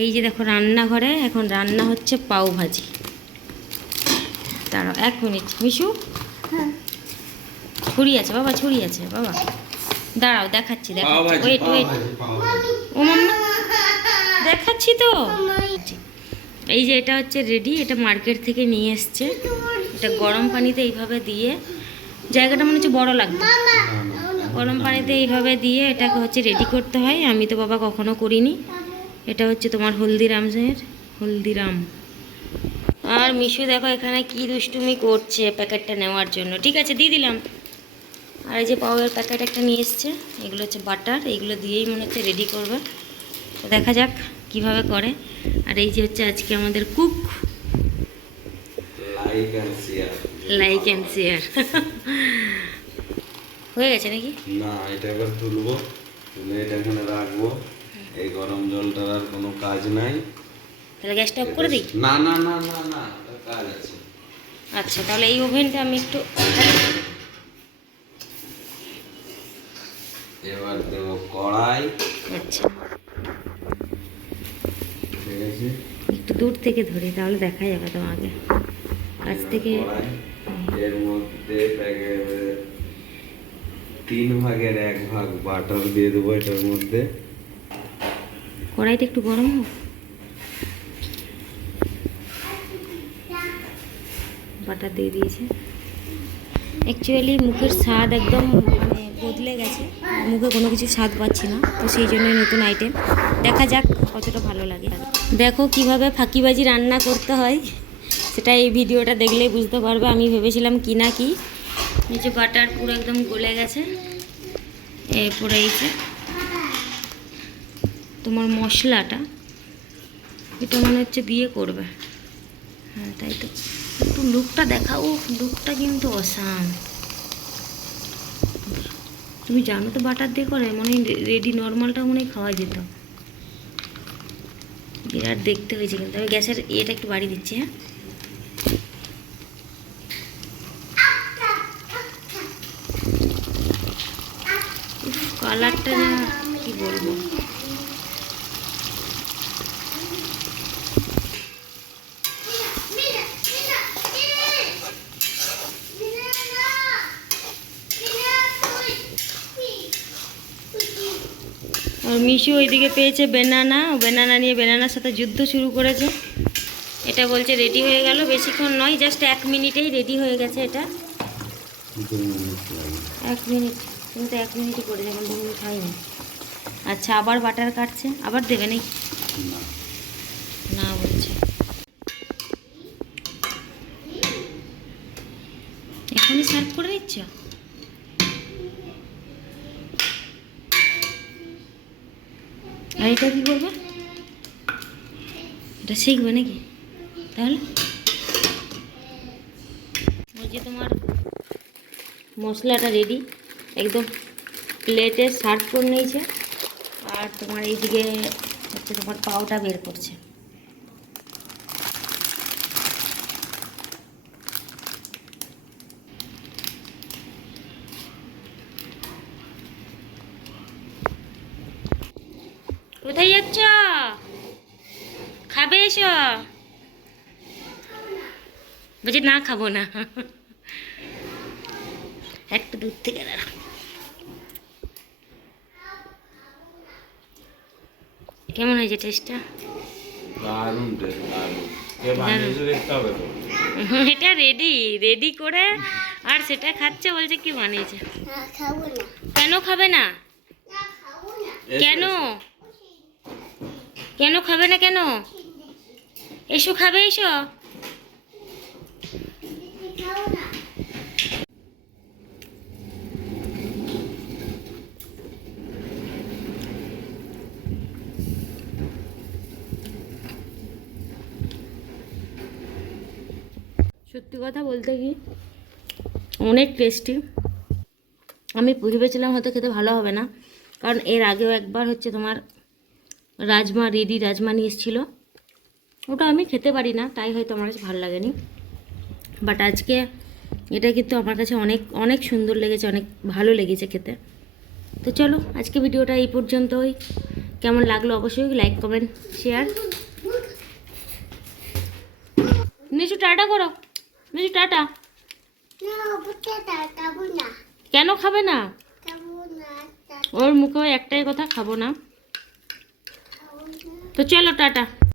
এই যে দেখো রান্নাঘরে এখন রান্না হচ্ছে পাও ভাজি। দাঁড়াও 1 মিনিট মিশু। ছুরি আছে বাবা, ছুরি আছে বাবা, দাঁড়াও দেখাচ্ছি দেখাচ্ছি, ওয়েট ওয়েট। ও মাম্মা দেখাচ্ছি তো। এই যে এটা হচ্ছে রেডি, এটা মার্কেট থেকে নিয়ে এসছে। এটা গরম পানিতে এইভাবে দিয়ে, জায়গাটা মনে হচ্ছে বড় লাগবে, গরম পানিতে এইভাবে দিয়ে এটাকে হচ্ছে রেডি করতে হয়। আমি তো বাবা কখনো করিনি। এটা হচ্ছে তোমার হলদিরামের, হলদিরাম। আর মিশু দেখো এখানে কি দুষ্টুমি করছে প্যাকেটটা নেওয়ার জন্য। ঠিক আছে দিয়ে দিলাম। আর এই যে পাউয়ের প্যাকেট একটা নিয়ে এসছে, এগুলো হচ্ছে বাটার, এইগুলো দিয়েই মনে হচ্ছে রেডি করবে। তো দেখা যাক কিভাবে করে। আর এই যে হচ্ছে আজকে আমাদের কুক, লাইক অ্যান্ড শেয়ার। হয়ে গেছে নাকি? না, এটা এবার তুলবো, তুলে এটা এখানে রাখবো। এই গরম জলটার আর কোনো কাজ নাই। তাহলে গ্যাসটা অফ করে দিই? না না না না না, কাজ আছে। আচ্ছা তাহলে এই ওভেনটা আমি একটু, এবার দেবো কড়াই। আচ্ছা ঠিক আছে, একটু দূর থেকে ধরি তাহলে দেখা যাবে তোমাকে, কাছ থেকে। কড়াই, এর মধ্যে 3 ভাগের 1 ভাগ বাটার দিয়ে দেবো এটার মধ্যে। কড়াইটা একটু গরম হোক। বাটার দিয়ে দিয়েছে। অ্যাকচুয়ালি মুখের স্বাদ একদম মানে বদলে গেছে, মুখে কোনো কিছু স্বাদ পাচ্ছি না, তো সেই জন্য নতুন আইটেম। দেখা যাক কতটা ভালো লাগে। দেখো কিভাবে ফাঁকিবাজি রান্না করতে হয়, সেটা এই ভিডিওটা দেখলেই বুঝতে পারবে। আমি ভেবেছিলাম কি না কি, নিচে বাটার পুরো একদম গলে গেছে। এরপরে এই যে তোমার মশলাটা, এটা মনে হচ্ছে দিয়ে করবে। হ্যাঁ তাই তো, একটু লুকটা দেখাও, লুকটা কিন্তু অসাম। তুমি জানো তো বাটার দিয়ে করে, মনে হয় রেডি নর্মালটা মনে হয় খাওয়া যেত। বিরাট দেখতে হয়েছে কিন্তু। আমি গ্যাসের এটা একটু বাড়িয়ে দিচ্ছি। হ্যাঁ কালারটা না কি বলবো। আর মিশু ওইদিকে পেয়েছে বেনানা, বেনানা নিয়ে বেনানার সাথে যুদ্ধ শুরু করেছে। এটা বলছে রেডি হয়ে গেল, বেশিক্ষণ নয়, জাস্ট 1 মিনিটেই রেডি হয়ে গেছে এটা। 1 মিনিট, তুমি তো 1 মিনিটই করে যখন 2 মিনিট হয়নি। আচ্ছা আবার বাটার কাটছে, আবার দেবে নাকি? না বলছে এখনই সার্ভ করে দিচ্ছ। আর এটা কী করবে? এটা শিখবে নাকি তাহলে? ওই যে তোমার মশলাটা রেডি, একদম প্লেটে সার্ভ করে নিয়েছে। আর তোমার এইদিকে হচ্ছে তোমার পাউটা বের করছে। কোথায় যাচ্ছ? খাবে এসো? বলছি না খাবো না। একটু দূর থেকে দাঁড়া। কেমন হয়েছে টেস্টটা? দারুণ টেস্ট, দারুণ। কে বানিয়েছে দেখতে হবে তো। এটা রেডি রেডি করে আর সেটা খাচ্ছে, বলছে কি বানিয়েছে। কেন খাবে না? কেন কেন খাবে না কেন? এসো খাবে এসো। সত্যি কথা বলতে কি অনেক টেস্টি। আমি ভেবেছিলাম হয়তো খেতে ভালো হবে না, কারণ এর আগেও একবার হচ্ছে তোমার রাজমা, রেডি রাজমা নিয়ে এসেছিলো, ওটা আমি খেতে পারি না, তাই হয়তো আমার কাছে ভালো লাগেনি। বাট আজকে এটা কিন্তু আমার কাছে অনেক অনেক সুন্দর লেগেছে, অনেক ভালো লেগেছে খেতে। তো চলো আজকে ভিডিওটা এই পর্যন্তই। কেমন লাগলো অবশ্যই like comment share. Nishu tata করো, নিশু টাটা। কেন খাবে না? ওর মুখে একটাই কথা, খাবো না। তো চলো টাটা।